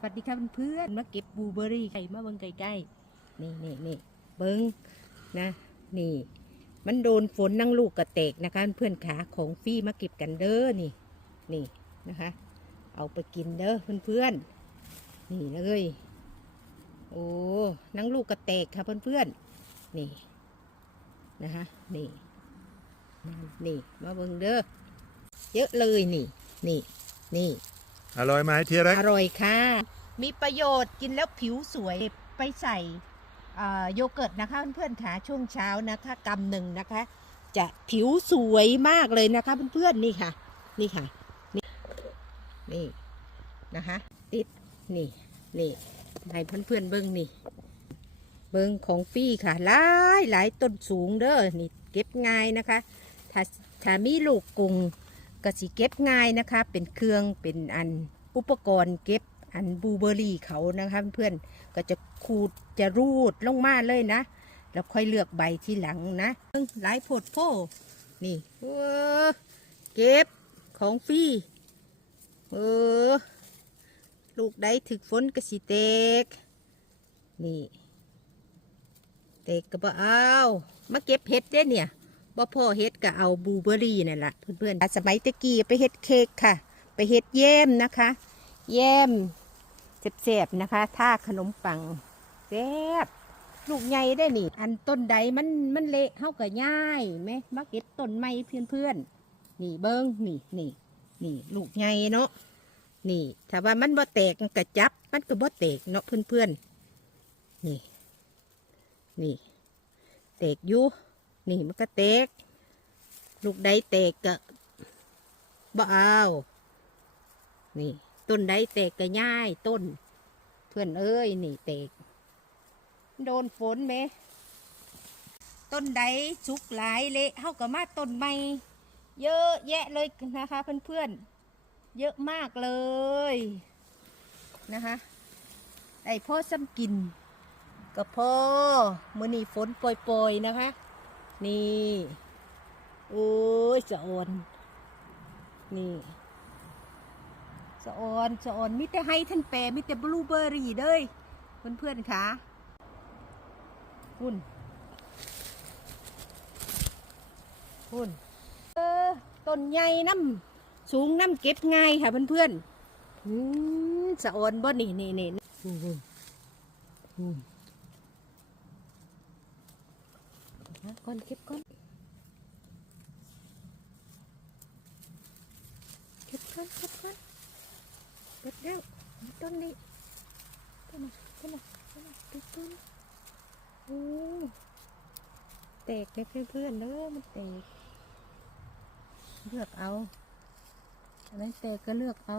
สวัสดีครับเพื่อนๆมาเก็บบลูเบอรี่ไข่มาเบิ่งใกล้ๆนี่นี่นี่เบิ่งนะ นี่ มันโดนฝนนั่งลูกกระเตกนะคะเพื่อนขาของฟรีมาเก็บกันเด้อนี่ นี่นะคะ เอาไปกินเด้อเพื่อนๆนี่เลยโอ้นั่งลูกกระเตกค่ะเพื่อนๆนี่นะคะนี่นี่มาเบิ่งเด้อเยอะเลยนี่ นี่นี่ อร่อยไหมทีแรกอร่อยค่ะ มีประโยชน์กินแล้วผิวสวยไปใส่โยเกิร์ตนะคะเพื่อนๆค่ะช่วงเช้านะคะกำหนึ่งนะคะ จะผิวสวยมากเลยนะคะเพื่อนๆนี่ค่ะ นี่ค่ะ นี่นี่นะคะ ติดนี่นี่ให้เพื่อนๆเบิ้งนี่ เบิ้งของฟรี่ค่ะหลายหลายต้นสูงเด้อนี่เก็บง่ายนะคะถ้าถ้ามีลูกกรุง ก็สิเก็บง่ายนะคะ เป็นเครื่องเป็นอันอุปกรณ์เก็บอันบูเบอรี่เขานะคะเพื่อนก็จะขูดจะรูดลงมาเลยนะ แล้วค่อยเลือกใบที่หลังนะหลายโพดโพนี่เออเก็บของฟรีเออลูกใดถึกฝนก็สิเตก นี่ เตกก็บ่เอามาเก็บเห็ดเด้เนี่ย บ่พอเฮ็ดก็เอาบลูเบอร์รี่นั่แหละเพื่อนๆสมัยตะกี้ไปเฮ็ดเค้กค่ะ ไปเฮ็ดแยมนะคะแยมแซ่บๆนะคะท่าขนมปังแซ่บลูกใหญ่ได้นี่ อันต้นใดมันมันเละเฮาก็ย่ายไหมมาเก็บต้นไม้เพื่อนๆนี่เบิ้งนี่นี่นี่ ลูกใหญ่เนาะนี่ถ้าว่ามันบ่แตกมันก็จับ มันก็บ่แตกเนาะเพื่อนๆนี่ นี่ แตกอยู่ นี่มันก็แตก ลูกใดแตกก็บ่เอานี่ ต้นใดแตกก็ย่ายต้น เพื่อนเอ้ยนี่แตก โดนฝนไหมต้นใดสุกหลายเละเฮาก็มาต้นใหม่เยอะแยะเลยนะคะเพื่อนๆ เยอะมากเลยนะคะไอพ่อซ้ำกินก็พอมือนี้ฝนปล่อยๆนะคะ นี่โอ้ยสะออนนี่สะออนสะออนมิแต่ให้ท่านแปรมิแต่บลูเบอร์รี่เด้ยเพื่อนๆค่อนคะคุณคุณเออต้นใหญ่น้ำสูงน้ำเก็บง่ายค่ะเพื่อนๆอืมสะออนบ่นี่นี่นี่มอืม นะก่อนเก็บก่อนเก็บก่อนเก็บก่อนเก็บแล้วต้นนี้ต้นนี้ต้นนี้ต้นนี้นโอ้แตกเลยเพื่อนๆเด้อมันแตกเลือกเอาอันนั้นแตกก็เลือกเอา